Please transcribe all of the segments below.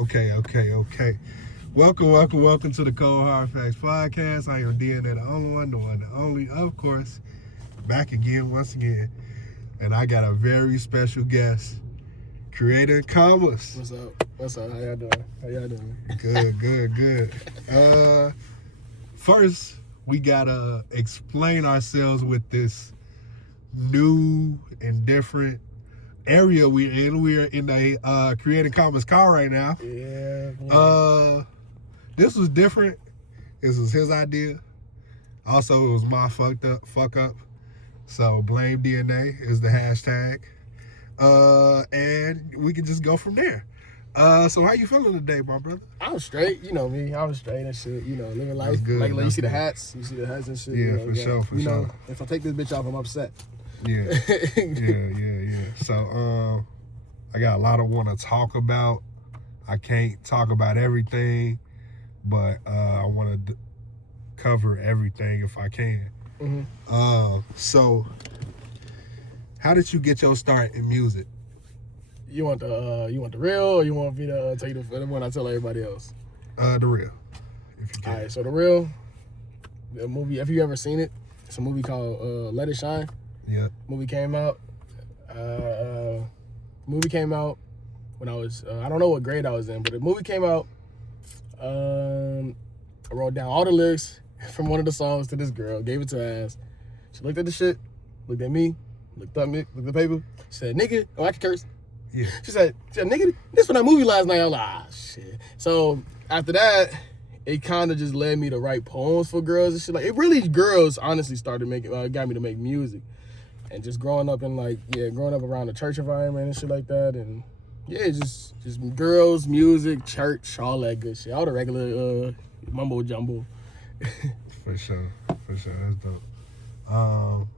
Okay. Welcome to the Cold Hard Facts Podcast. I am DNA, the only one, the only, of course, back again, once again. And I got a very special guest, Creator Commas. What's up? How y'all doing? Good. First, we gotta explain ourselves with this new and different area we're in. We're in the Creating Commons car right now. Yeah. This was different. This was his idea. Also, it was my fuck up. So blame DNA is the hashtag. And we can just go from there. So how you feeling today, my brother? I'm straight. You know me. I'm straight and shit. You know, living life. Good, like you see the good. hats. You see the hats and shit. Yeah, you know, for sure. you know, if I take this bitch off, I'm upset. Yeah. So I got a lot of want to talk about. I can't talk about everything, but I want to cover everything if I can. Mm-hmm. So how did you get your start in music? You want the real, or you want me to tell you the one I tell everybody else? The real, if you can. All right. So the real, the movie. Have you ever seen it? It's a movie called Let It Shine. Yeah. Movie came out. Movie came out when I was I don't know what grade I was in, but the movie came out. I wrote down all the lyrics from one of the songs to this girl, gave it to her ass. She looked at the shit, looked at me, looked at the paper. She said, "Nigga," oh, I can curse. Yeah. She said, "Nigga, this was that movie last night." I was like, shit. So after that, it kind of just led me to write poems for girls and shit. Like, it really, girls honestly started making, got me to make music. And just growing up around the church environment and shit like that. And yeah, just girls, music, church, all that good shit. All the regular mumbo jumbo. For sure. That's dope.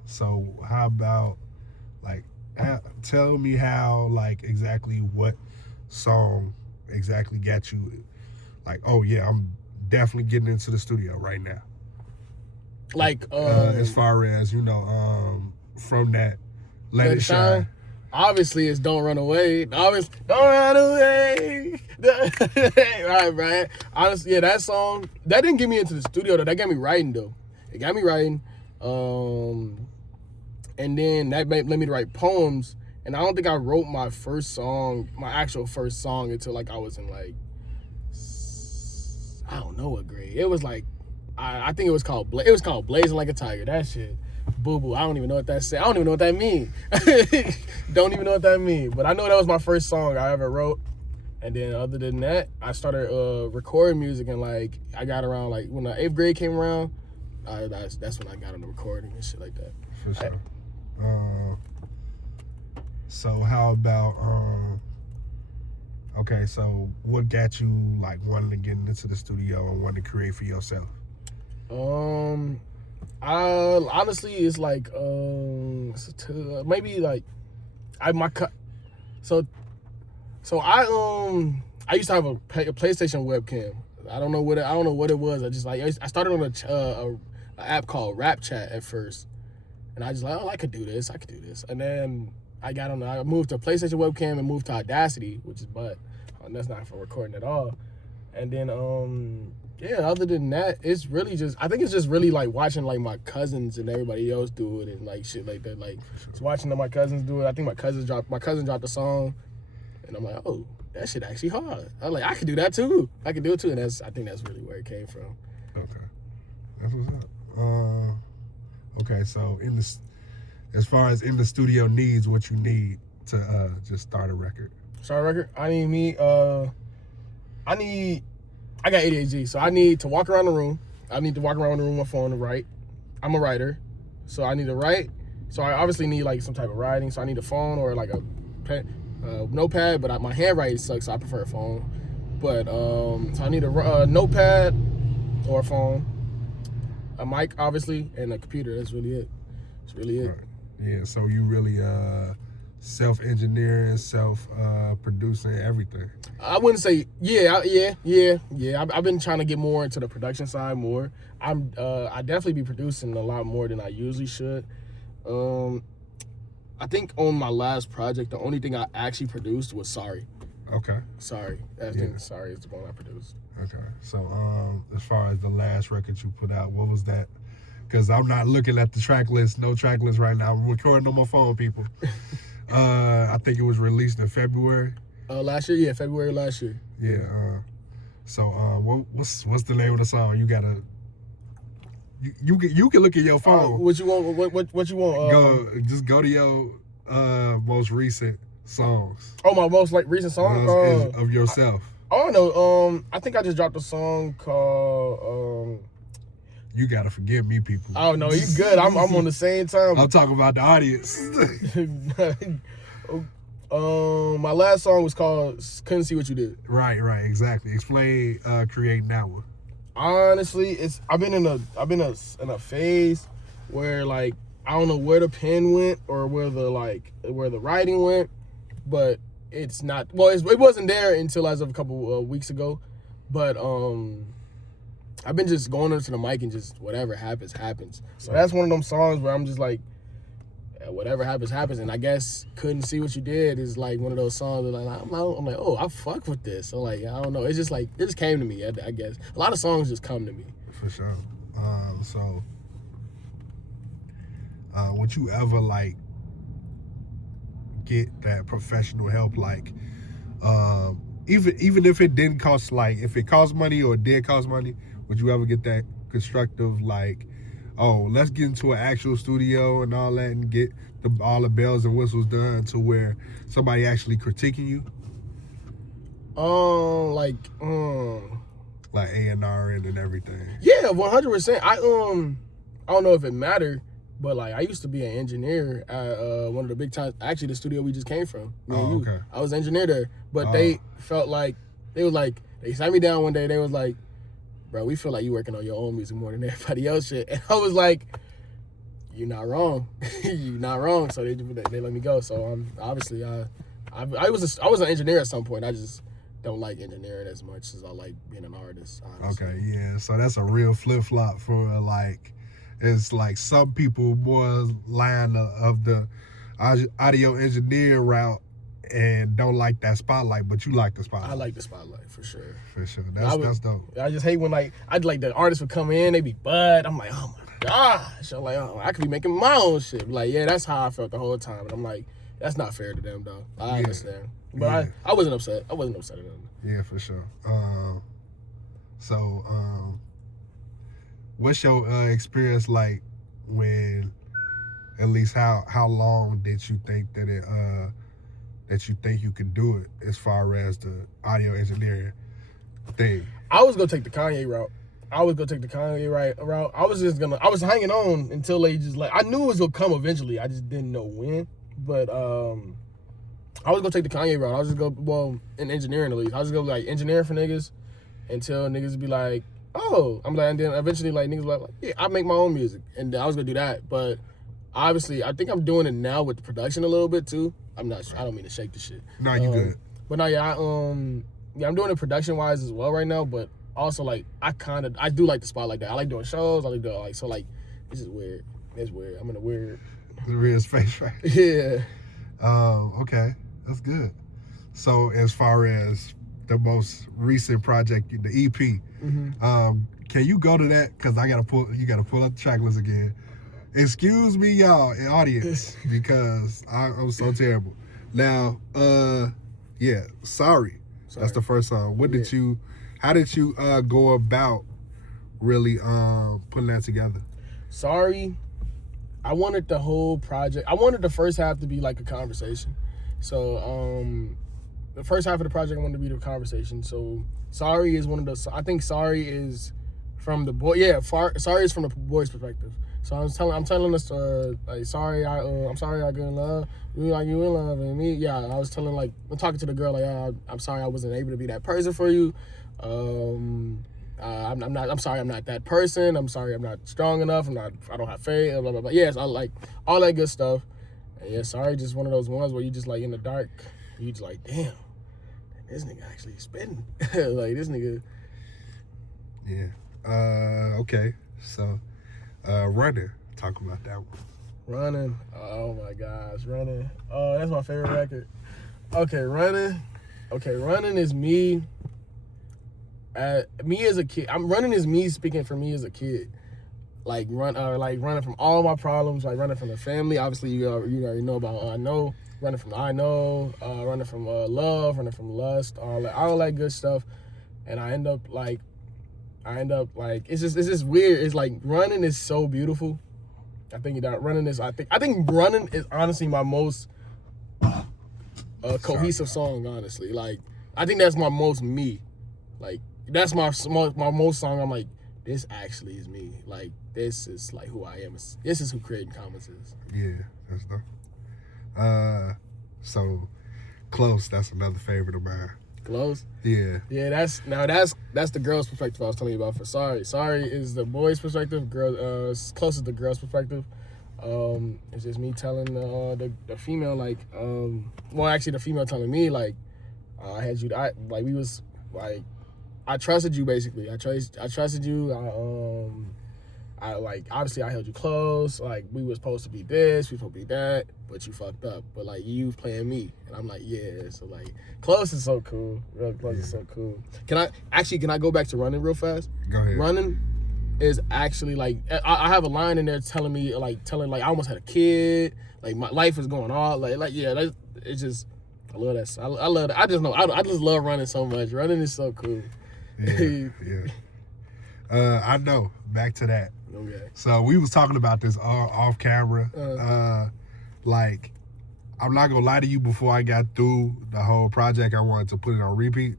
So how about, like, tell me how, like, exactly what song exactly got you, like, oh yeah, I'm definitely getting into the studio right now. Like, as far as, from that Let It Shine. Obviously, it's Don't Run Away. Don't run away. Right, Brian. Honestly, yeah, that song, that didn't get me into the studio, though. That got me writing, though. It got me writing. And then that led me to write poems. And I don't think I wrote my actual first song until, like, I was in, like, I don't know what grade. It was, like, I think it was called Blazing Like a Tiger. That shit. Boo-boo. I don't even know what that said. I don't even know what that mean. Don't even know what that mean. But I know that was my first song I ever wrote. And then other than that, I started recording music, and, like, I got around, like, when the 8th grade came around, that's when I got into recording and shit like that. For sure. So how about okay, so what got you, like, wanting to get into the studio and wanting to create for yourself? Honestly, it's like maybe like I used to have a PlayStation webcam. I don't know what it was. I started on a app called Rap Chat at first, and I just like, oh, I could do this, and then I moved to a PlayStation webcam and moved to Audacity, which is that's not for recording at all, and then other than that, it's really I think it's just really like watching, like, my cousins and everybody else do it and, like, shit like that. Like, just watching my cousins do it. I think my cousin dropped a song, and I'm like, oh, that shit actually hard. I'm like, I could do that too. I could do it too, and I think that's really where it came from. Okay, that's what's up. Okay, so as far as in the studio needs, what you need to just start a record. I got ADHD, so I need to walk around the room. I need to walk around the room with my phone and write. I'm a writer, so I need to write. So I obviously need, like, some type of writing. So I need a phone or, like, a notepad, but my handwriting sucks, so I prefer a phone. But so I need a notepad or a phone, a mic, obviously, and a computer. That's really it. That's really it. Right. Yeah, so you really self-engineering, self-producing, everything. I wouldn't say, yeah. I've been trying to get more into the production side more. I definitely be producing a lot more than I usually should. I think on my last project, the only thing I actually produced was Sorry. Okay. Okay. Sorry. Yeah. Sorry is the one I produced. Okay. So as far as the last record you put out, what was that? Because I'm not looking at the track list. No track list right now. I'm recording on my phone, people. I think it was released in February. Last year, yeah, February last year. Yeah. So what's the name of the song? You gotta. You can look at your phone. What you want? What you want? Just go to your most recent songs. Oh, my most recent song of yourself. I know. I think I just dropped a song called. You gotta forgive me, people. Oh no, you good. I'm on the same time. I'm talking about the audience. My last song was called "Couldn't See What You Did." Right, exactly. Explain Create Now. Honestly, I've been in a phase where like I don't know where the pen went or where the writing went, but it's not. Well, it wasn't there until as of a couple of weeks ago, but I've been just going into the mic and just whatever happens. So that's one of them songs where I'm just like, whatever happens. And I guess Couldn't See What You Did is like one of those songs that like I'm like, oh, I fuck with this. So like I don't know. It's just like it just came to me. I guess a lot of songs just come to me. For sure. Would you ever like get that professional help? Like, even if it didn't cost, like if it cost money or it did cost money, would you ever get that constructive, like, oh, let's get into an actual studio and all that and get all the bells and whistles done to where somebody actually critiquing you? Like A&R and everything. Yeah, 100%. I don't know if it mattered, but like I used to be an engineer at one of the big times. Actually, the studio we just came from. Okay. I was an engineer there, but they felt like they sat me down one day. They was like, bro, we feel like you working on your own music more than everybody else shit. And I was like, you're not wrong. You're not wrong. So they let me go. So obviously I was an engineer at some point. I just don't like engineering as much as I like being an artist, honestly. Okay, yeah. So that's a real flip-flop for like, it's like some people more line of the audio engineer route and don't like that spotlight, but you like the spotlight. I like the spotlight for sure. For sure. That's dope. I just hate when I'd like the artists would come in, they be bud. I'm like, oh my gosh. I'm like, oh, I could be making my own shit. Like, yeah, that's how I felt the whole time. And I'm like, that's not fair to them though. I understand. But I wasn't upset. I wasn't upset at them. Yeah, for sure. What's your experience like when, at least how long did you think that you could do it as far as the audio engineering thing? I was gonna take the Kanye route. I was hanging on until they just like, I knew it was gonna come eventually. I just didn't know when. But I was gonna take the Kanye route. I was just go in engineering at least. I was just go like engineering for niggas until niggas be like, oh, I'm like, and then eventually like niggas like, yeah, I make my own music, and I was gonna do that. But obviously, I think I'm doing it now with the production a little bit too. I'm not sure. I don't mean to shake the shit. No, you good. But no, yeah, I'm doing it production wise as well right now. But also like I do like the spot like that. I like doing shows. I like doing like, so like this is weird. It's weird. I'm in a weird space, right? Yeah. Okay, that's good. So as far as the most recent project, the EP, can you go to that? Cause you gotta pull up the track list again. Excuse me, y'all, audience, because I'm so terrible. Now, sorry. That's the first song. How did you go about really putting that together? Sorry. I wanted the whole project. I wanted the first half to be like a conversation. So the first half of the project I wanted to be the conversation. So Sorry is one of those. I think Sorry is from the boy. Yeah, Sorry is from the boy's perspective. So I'm telling us like sorry I'm sorry I couldn't love you like you in love and me. Yeah, I was telling like I'm talking to the girl like I'm sorry I wasn't able to be that person for you. I'm sorry I'm not that person. I'm sorry I'm not strong enough. I don't have faith. Blah blah blah. Yes, I like all that good stuff. And yeah, Sorry just one of those ones where you just like in the dark, you just like damn, this nigga actually spitting like this nigga. Yeah. Okay. So. Running. Talk about that one. Running. Oh my gosh, Running. Oh, that's my favorite record. Okay, Running. Okay, running is me. Me as a kid. Running is me speaking for me as a kid. Like running from all my problems, like running from the family. Obviously, you already know about I know. Running from running from love, running from lust, all that good stuff. And I end up like it's just weird. It's like running is so beautiful. I think running is honestly my most cohesive song. Honestly, like I think that's my most me. Like that's my most song. I'm like, this actually is me. Like this is like who I am. This is who Creating Commons is. Yeah, that's dope. So Close, that's another favorite of mine. Close. Yeah. Yeah, that's the girl's perspective I was telling you about. For Sorry is the boy's perspective. Close is the girl's perspective. It's just me telling the female like, actually the female telling me like, I had you. We was like, I trusted you basically. I trusted you. I like obviously I held you close. Like we was supposed to be this, we supposed to be that, but you fucked up. But like you playing me, and I'm like yeah. So like Close is so cool. Real Close is so cool. Can I go back to Running real fast? Go ahead. Running is actually like I have a line in there telling I almost had a kid. Like my life is going on. It's just I love that. I love that. I just know I just love Running so much. Running is so cool. Yeah. I know. Back to that. Okay. So we was talking about this off camera. Like, I'm not gonna lie to you. Before I got through the whole project, I wanted to put it on repeat.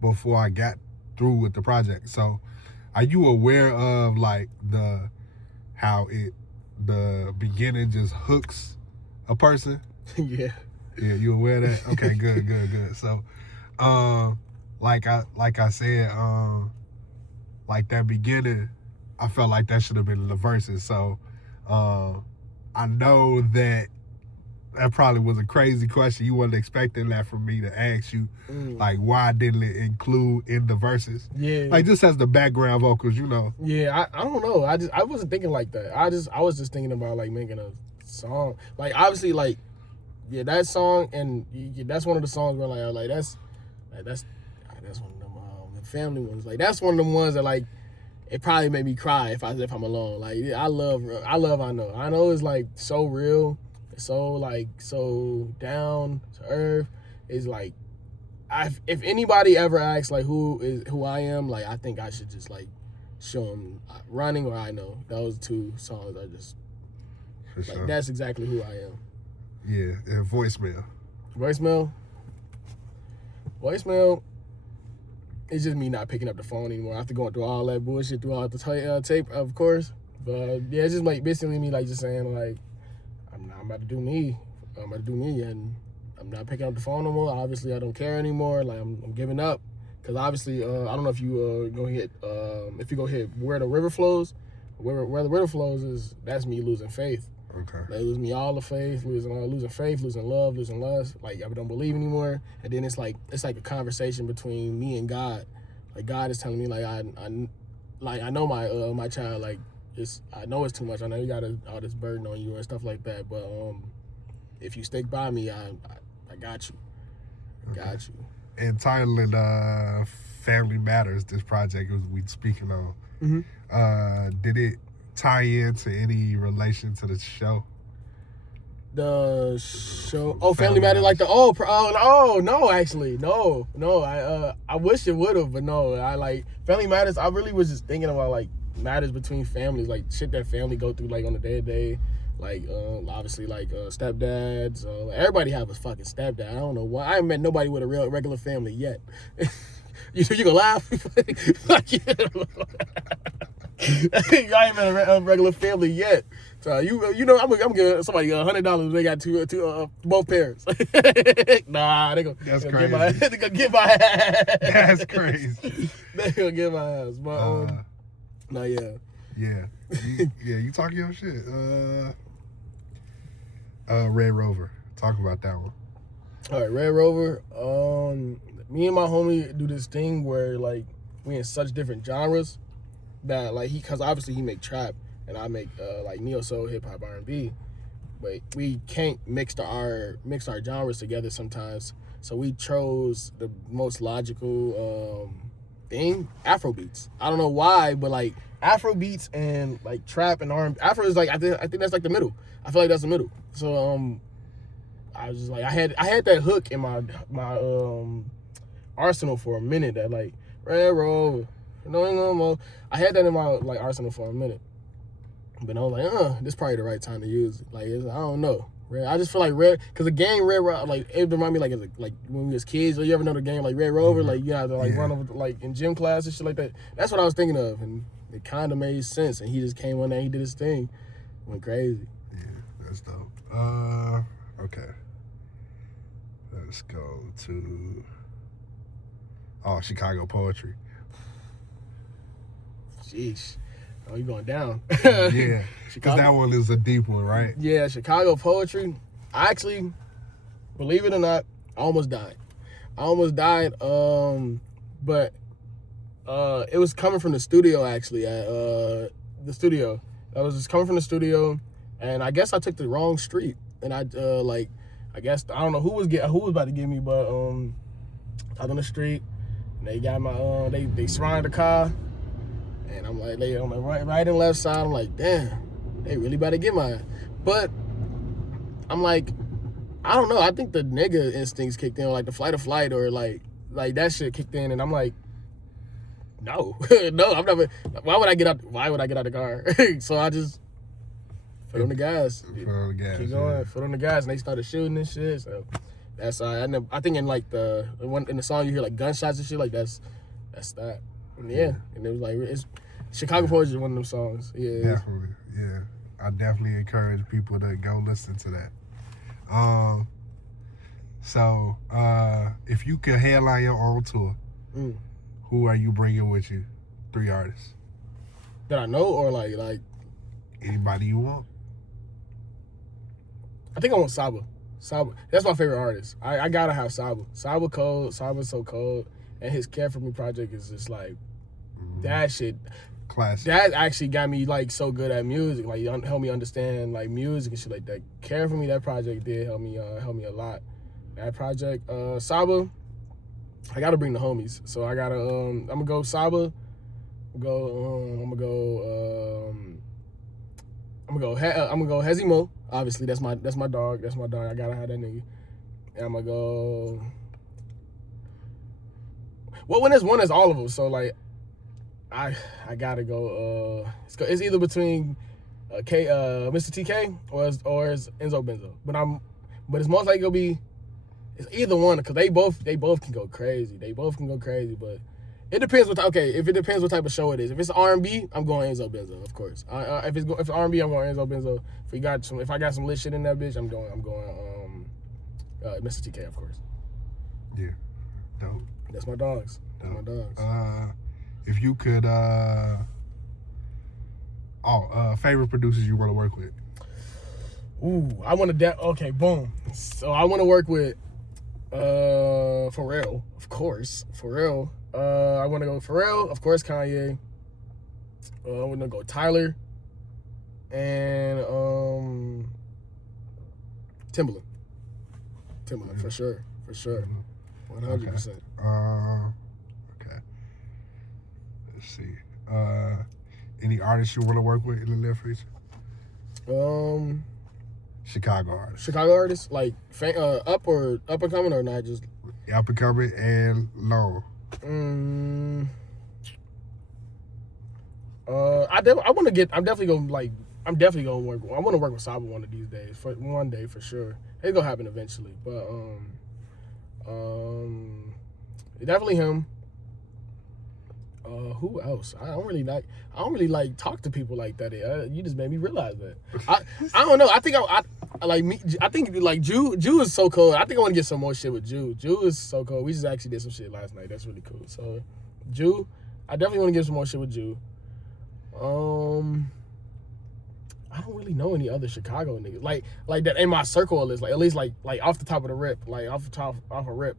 Before I got through with the project. So, are you aware of like the beginning just hooks a person? Yeah. Yeah, you aware of that? Okay, good. So, like I said, like that beginning, I felt like that should have been in the verses. So, I know that probably was a crazy question. You wasn't expecting that from me to ask you, like, why didn't it include in the verses? Yeah. Like, just as the background vocals, you know. Yeah, I don't know. I wasn't thinking like that. I was just thinking about like making a song. Like obviously like yeah, that song and that's one of the songs where that's one of them family ones. Like that's one of them ones that like it probably made me cry if I'm alone. Like I love I Know. I Know is like so real. It's so down to earth. It's like if anybody ever asks like who I am, like I think I should just like show them Running or I Know. Those two songs are just For sure. like that's exactly who I am. Yeah, and Voicemail. Voicemail is just me not picking up the phone anymore after going through all that bullshit throughout the tape, of course. But yeah, it's just like basically me like just saying like I'm about to do me. And I'm not picking up the phone no more. Obviously, I don't care anymore. Like I'm giving up because obviously I don't know if you go hit Where the River Flows. Where the river flows that's me losing faith. Okay. They lose me all the faith, losing faith, losing love, losing lust. Like I don't believe anymore. And then it's like a conversation between me and God. Like God is telling me like I know my child like I know it's too much. I know you got all this burden on you and stuff like that. But if you stick by me, I got you. Got you. Entitling Family Matters, this project we speaking on. Did it tie into any relation to the show? The show? Oh, Family Matters, like the no, actually, no. I wish it would have, but no. I like Family Matters. I really was just thinking about like matters between families, like shit that family go through, like on a day-to-day. Like obviously, like stepdads. Everybody have a fucking stepdad. I don't know why. I ain't met nobody with a real regular family yet. You gonna laugh? I ain't met a regular family yet. So you know I'm giving somebody $100. They got two both parents. Nah, they gonna get my ass. That's crazy. They gonna get my ass. But no, yeah. Yeah, you talking your shit. Red Rover. Talk about that one. All right, Red Rover. Me and my homie do this thing where like we in such different genres that like because obviously he make trap and I make like neo soul, hip hop, R&B, but we can't mix our genres together sometimes. So we chose the most logical thing, Afrobeats. I don't know why, but like Afrobeats and like trap and R&B. Afro is like I think that's like the middle. I feel like that's the middle. So I was just like I had that hook in my arsenal for a minute. That like Red Rover, no more. I had that in my like arsenal for a minute. But I was like, this is probably the right time to use it. Like, I don't know. I just feel like because the game Red Rover, like, it reminded me like when we was kids. Or you ever know the game like Red Rover? Like, you have to like run over like in gym class and shit like that. That's what I was thinking of, and it kind of made sense. And he just came on there, he did his thing, went crazy. Yeah, that's dope. Okay. Let's go to Chicago poetry. Sheesh. Oh, you going down. Yeah, because that one is a deep one, right? Yeah, Chicago poetry. I actually, believe it or not, I almost died. But it was coming from the studio, actually, at the studio. I was just coming from the studio, and I guess I took the wrong street. And I guess, I don't know who was about to get me, but I was on the street, and they got my, they surrounded the car. And I'm like, on the right and left side, I'm like, damn, they really about to get mine. But I'm like, I don't know. I think the nigga instincts kicked in, like the fight or flight, or like that shit kicked in, and I'm like, no, no, I'm never. Why would I get out the car? So I just foot on the gas. Foot on the gas. Keep going. Foot on the gas, and they started shooting and shit. So that's I think in like in the song you hear like gunshots and shit, like that's that. And yeah, and it was like it's Chicago Poetry is one of them songs. Yeah, definitely. Yeah, I definitely encourage people to go listen to that. So if you could headline your own tour, who are you bringing with you? 3 artists that I know, or like anybody you want. I think I want Saba. That's my favorite artist. I gotta have Saba. Saba cold. Saba's so cold, and his Care For Me project is just like that shit. Classic. That actually got me like so good at music, like helped me understand like music and shit like that. Care For Me, that project did help me a lot. That project, Saba, I gotta bring the homies. So I gotta I'm gonna go Saba, I'm gonna go Hezzy Mo. Obviously, that's my dog. That's my dog. I gotta have that nigga. And I'm gonna go. Well, when there's one, there's all of them. So like, I gotta go. It's either between Mr. TK or it's Enzo Benzo. But it's most likely gonna be. It's either one because they both can go crazy. But it depends if it depends what type of show it is. If it's R&B, I'm going Enzo Benzo, of course. If it's R&B, I'm going Enzo Benzo. If I got some lit shit in that bitch, I'm going Mr. TK, of course. Yeah, dope. That's my dogs. If you could, favorite producers you want to work with? Ooh, I want to. Okay, boom. So I want to work with Pharrell, of course. Pharrell. I want to go with Pharrell, of course. Kanye. I want to go Tyler, and Timbaland. For sure, 100%. Okay. Let's see. Any artists you want to work with in the near future? Chicago artists, like up and coming, or not just up and coming and low. I'm definitely gonna work. I want to work with Saba one of these days. One day for sure. It's gonna happen eventually. But definitely him. Who else? I don't really like talk to people like that. You just made me realize that. I don't know. I think I like me. I think like Jew is so cool. I think I want to get some more shit with Jew. Jew is so cool. We just actually did some shit last night. That's really cool. So Jew, I definitely want to get some more shit with Jew. I don't really know any other Chicago niggas like that in my circle list. Like at least like off the top of the rip, off a rip.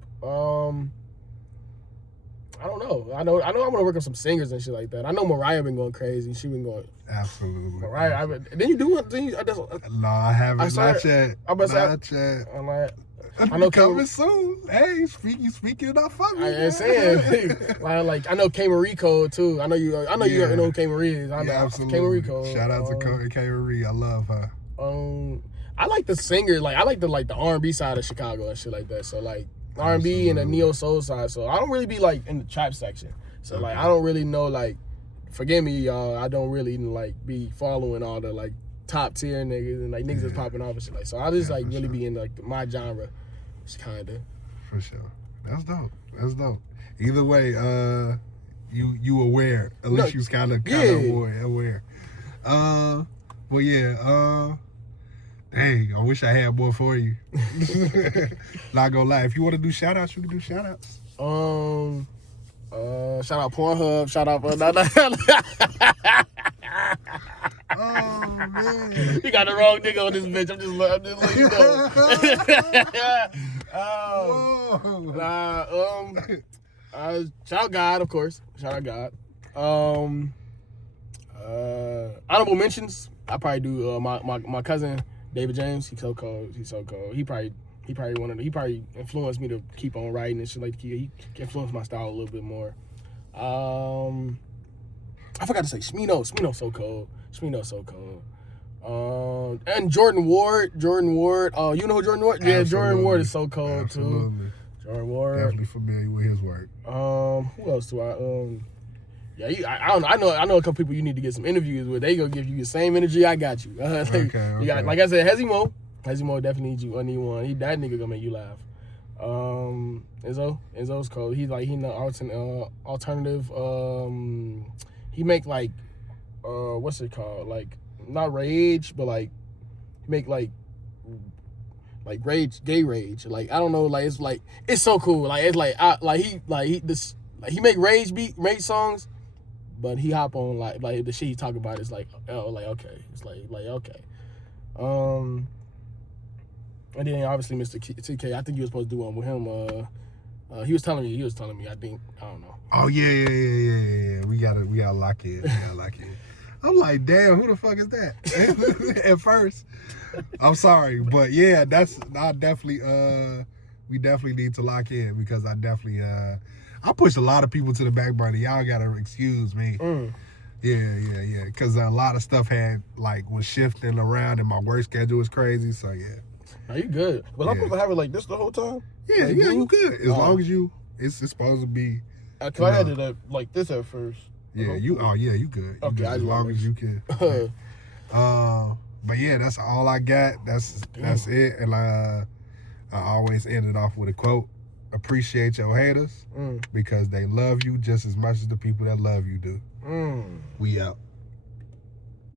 I don't know. I know. I'm gonna work on some singers and shit like that. I know Mariah been going crazy. She been going. Absolutely. Mariah, didn't you do one? No, I haven't. Not yet. I'm about to say, Not yet. I'm like, I know coming soon. Hey, speaking of fucking. I ain't saying like I know K Marie Code too. I know you know who K Marie is. I know absolutely. K Marie Code. Shout out to K Marie. I love her. I like the singer, like I like the R&B side of Chicago and shit like that. So like R&B and the neo soul side. So I don't really be like in the trap section. So like I don't really know, like, forgive me y'all, I don't really like be following all the like top tier niggas and like niggas that's popping off and shit like. So I just like really be in like my genre, just kinda. For sure. That's dope. That's dope. Either way, you aware. At least you kind of aware. Well, yeah. Dang, I wish I had more for you. Not gonna lie. If you want to do shout outs, you can do shout outs. Shout out Pornhub. Shout out. Oh man, You got the wrong nigga on this bitch. I'm just letting you know. Shout out God, of course. Shout out God. Honorable mentions. I probably do my cousin David James. He's so cold. He probably influenced me to keep on writing and shit like that. He influenced my style a little bit more. I forgot to say Smino. Smino's so cold. And Jordan Ward. You know who Jordan Ward? Yeah, Jordan Ward is so cold too. Jordan Ward. Definitely familiar with his work. Who else do I I don't know. I know a couple people you need to get some interviews with. They gonna give you the same energy I got you. Okay. You got, like I said, Hezimo definitely needs you. Need one. That nigga gonna make you laugh. Enzo's cold. He the alternative. He make like what's it called? Like not rage, but like he make like rage, gay rage. Like I don't know. Like it's so cool. Like it's he make rage songs. But he hop on like the shit he talk about is like okay. It's like okay. And then obviously Mr. TK, I think you were supposed to do one with him. He was telling me, I think, I don't know. Oh yeah. We gotta lock in. I'm like, damn, who the fuck is that? At first. I'm sorry. But yeah, we definitely need to lock in because I pushed a lot of people to the back burner. Y'all gotta excuse me. Yeah. Because a lot of stuff was shifting around, and my work schedule was crazy. So yeah. Are you good? Was I supposed to have it like this the whole time? Yeah, you good. As long as it's supposed to be. Cause I had it like this at first. Yeah, you good. Okay, as long as you can. But yeah, that's all I got. That's it. And I always end it off with a quote. Appreciate your haters because they love you just as much as the people that love you do. We out.